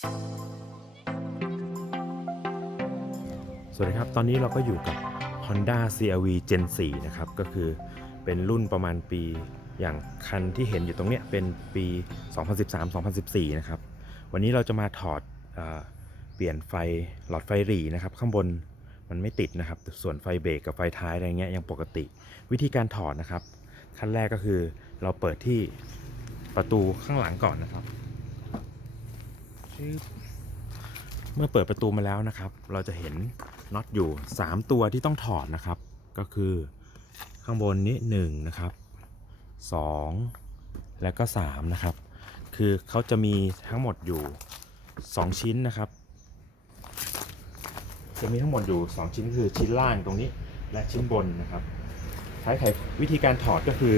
สวัสดีครับ ตอนนี้เราก็อยู่กับ Honda CRV Gen 4 นะครับ ก็คือเป็นรุ่นประมาณปีอย่างคันที่เห็นอยู่ตรงเนี้ยเป็นปี 2013-2014 นะครับ วันนี้เราจะมาถอดเอเปลี่ยนไฟหลอดไฟหรี่นะครับ ข้างบนมันไม่ติดนะครับ ส่วนไฟเบรกกับไฟท้ายอะไรเงี้ยยังปกติ วิธีการถอดนะครับ ขั้นแรกก็คือเราเปิดที่ประตูข้างหลังก่อนนะครับ เมื่อเปิดประตูมาแล้วนะครับ เราจะเห็นน็อตอยู่ 3 ตัวที่ต้องถอดนะครับ ก็คือข้างบนนี้1นะครับ2 แล้วก็3นะครับ คือเขาจะมีทั้งหมดอยู่ 2 ชิ้นนะครับ จะมีทั้งหมดอยู่ 2 ชิ้นคือชิ้นล่างตรงนี้และชิ้นบนนะครับ ใช้ไขวิธีการถอดก็คือ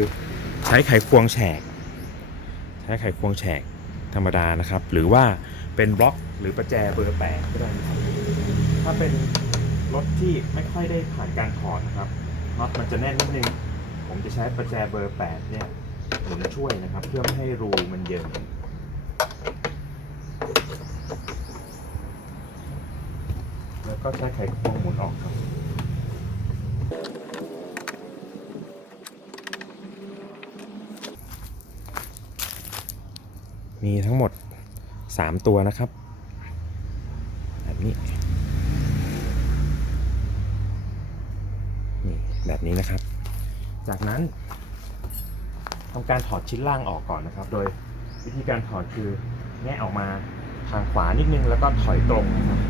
ใช้ไขควงแฉก ใช้ไขควงแฉกธรรมดานะครับ หรือว่า เป็นบล็อกหรือประแจเบอร์แปดก็ได้นะครับ ถ้าเป็นรถที่ไม่ค่อยได้ผ่านการถอดนะครับน็อตมันจะแน่นนิดนึง ผมจะใช้ประแจเบอร์แปดเนี่ยหมุนช่วยนะครับ เพื่อไม่ให้รูมันเยินแล้วก็ใช้ไขควงหมุนออกครับมีทั้งหมด 3ตัวนะครับแบบนี้นี่แบบนี้นะครับ จากนั้นทำการถอดชิ้นล่างออกก่อนนะครับ โดยวิธีการถอดคือแงะออกมาทางขวานิดนึงแล้วก็ถอยตรงนะครับ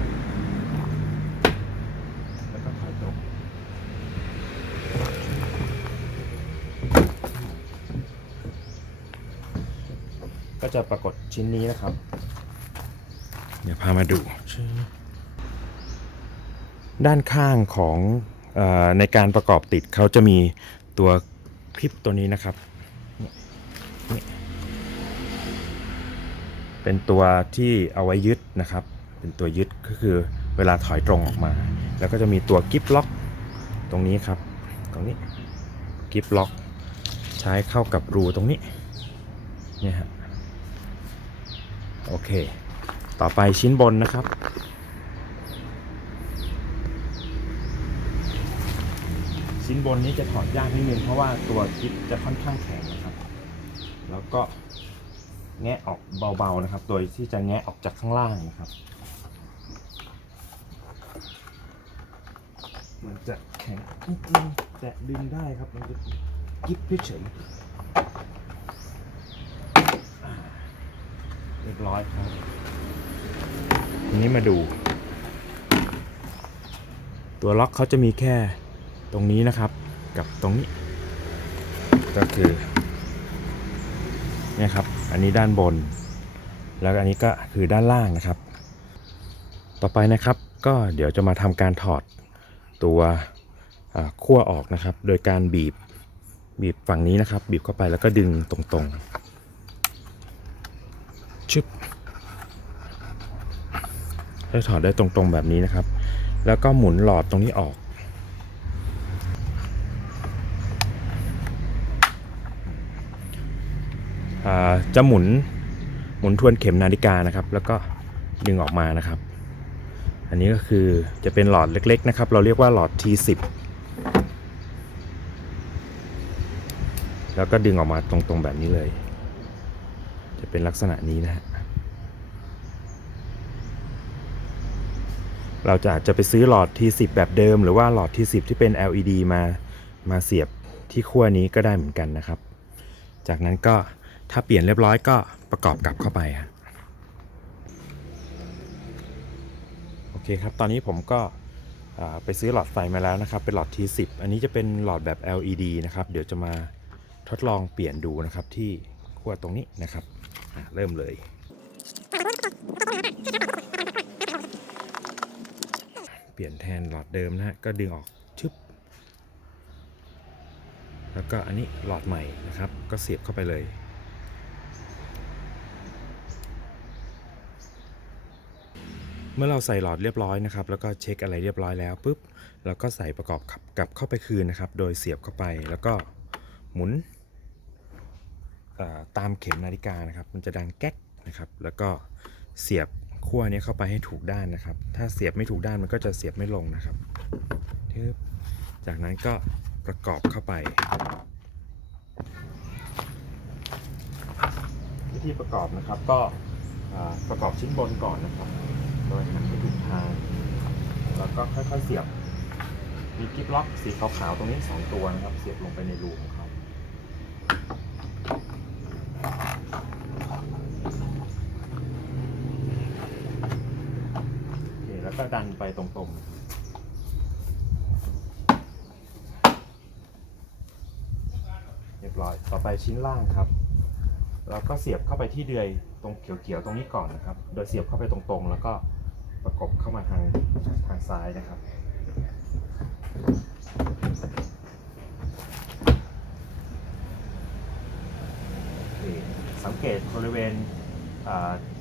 ก็จะปรากฏชิ้นนี้นะครับ เดี๋ยวพามาดู ด้านข้างของเออในการประกอบติดเขาจะมีตัวคลิปตัวนี้นะครับเนี่ยเนี่ยเป็นตัวที่เอาไว้ยึดนะครับ เป็นตัวยึดก็คือเวลาถอยตรงออกมา แล้วก็จะมีตัวกิฟล็อกตรงนี้ครับ ตรงนี้กิฟล็อกใช้เข้ากับรูตรงนี้เนี่ยฮะ โอเค ต่อไปชิ้นบนนะครับ ชิ้นบนนี้จะถอดยากนิดนึงเพราะว่าตัวจิ๊บจะค่อนข้างแข็งนะครับ แล้วก็แงะออกเบาๆนะครับ โดยที่จะแงะออกจากข้างล่างนะครับ มันจะแข็งนิดนึงแต่ดึงได้ครับ มันจะกิ๊บเฉยๆ เร้อยครับทีนี้มาดู ตัวล็อกเขาจะมีแค่ตรงนี้นะครับ กับตรงนี้ ก็คือเนี่ยครับ อันนี้ด้านบน แล้วอันนี้ก็คือด้านล่างนะครับ ต่อไปนะครับก็เดี๋ยวจะมาทำการถอดตัวขั้วออกนะครับ โดยการบีบบีบฝั่งนี้นะครับ บีบเข้าไปแล้วก็ดึงตรงๆ ชึบให้ถอดได้ตรงๆแบบนี้นะครับ แล้วก็หมุนหลอดตรงนี้ออก จะหมุนหมุนทวนเข็มนาฬิกานะครับ แล้วก็ดึงออกมานะครับ อันนี้ก็คือจะเป็นหลอดเล็กๆนะครับ เราเรียกว่าหลอด T10 แล้วก็ดึงออกมาตรงๆแบบนี้เลย เป็นลักษณะนี้นะฮะเราจะอาจจะไปซื้อหลอด T10 แบบเดิม หรือว่าหลอด T10 ที่เป็น LED มามาเสียบที่ขั้วนี้ก็ได้เหมือนกันนะครับ จากนั้นก็ถ้าเปลี่ยนเรียบร้อยก็ประกอบกลับเข้าไปฮะโอเคครับ ตอนนี้ผมก็ไปซื้อหลอดไฟมาแล้วนะครับ เป็นหลอด T10 อันนี้จะเป็นหลอดแบบ LED นะครับ เดี๋ยวจะมาทดลองเปลี่ยนดูนะครับที่ขั้วตรงนี้นะครับ เริ่มเลย เปลี่ยนแทนหลอดเดิมนะฮะก็ดึงออกชึบแล้วก็อันนี้หลอดใหม่นะครับ ก็เสียบเข้าไปเลย เมื่อเราใส่หลอดเรียบร้อยนะครับ แล้วก็เช็คอะไรเรียบร้อยแล้วปุ๊บเราก็ใส่ประกอบกับเข้าไปคืนนะครับ โดยเสียบเข้าไปแล้วก็หมุน ตามเข็มนาฬิกานะครับ มันจะดังแก๊กนะครับ แล้วก็เสียบขั้วเนี้เข้าไปให้ถูกด้านนะครับ ถ้าเสียบไม่ถูกด้านมันก็จะเสียบไม่ลงนะครับทึบจากนั้นก็ประกอบเข้าไป วิธีประกอบนะครับก็ประกอบชิ้นบนก่อนนะครับ โดยหันไปถูกทาง แล้วก็ค่อยๆเสียบมีกิ๊บล็อกสีขาวๆตรงนี้ 2 ตัวนะครับ เสียบลงไปในรูของเขาโอเคแล้วก็ ดันไปตรงๆเรียบร้อย ต่อไปชิ้นล่างครับเราก็เสียบเข้าไปที่เดือยตรงเขียวๆตรงนี้ก่อนนะครับ โดยเสียบเข้าไปตรงๆ แล้วก็ประกบเข้ามาทางทางซ้ายนะครับ สังเกตบริเวณ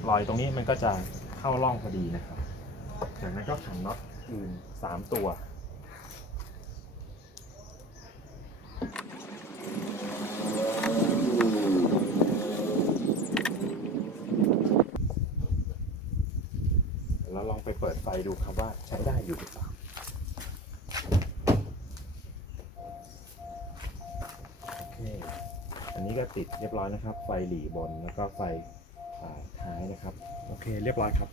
รอยตรงนี้มันก็จะเข้าร่องพอดีนะครับ จากนั้นก็ขันน็อตอื่น3ตัว แล้วลองไปเปิดไฟดูครับว่าใช้ได้อยู่หรือเปล่าโอเค อันนี้ก็ติดเรียบร้อยนะครับ ไฟหลีบนแล้วก็ไฟอ่าท้ายนะครับ โอเค เรียบร้อยครับ